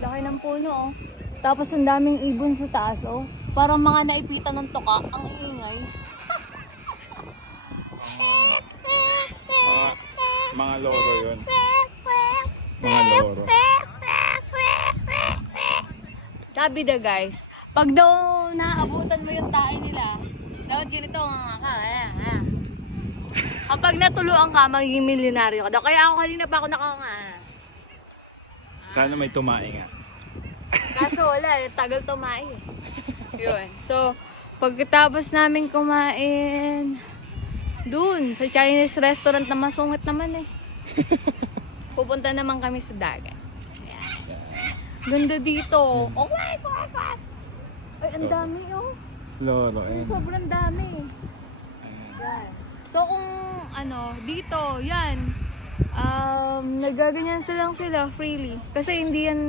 Laki ng puno, oh. Tapos ang daming ibon sa taas, oh. Parang mga naipitan ng tuka. Ang ingay. Mga loro yun. Mga loro. Sabi na guys, pag daw naabutan mo yung tae nila, dapat ganito nga ka. Kapag natuluan ka, magiging milyonaryo ka daw. Kaya ako kanina pa ako nakanga. Sana may tumae nga. Kaso wala, tagal tumae. Yun. So, pagkatapos namin kumain, dun, sa Chinese restaurant na masungit naman eh. Pupunta naman kami sa dagat. Ayan. Ganda dito. Oh my God! Ay, ang dami oh. Loro, Ay, ayun. sobrang dami. Yan. So, kung ano, dito, yan. Nagaganyan silang sila freely. Kasi hindi yan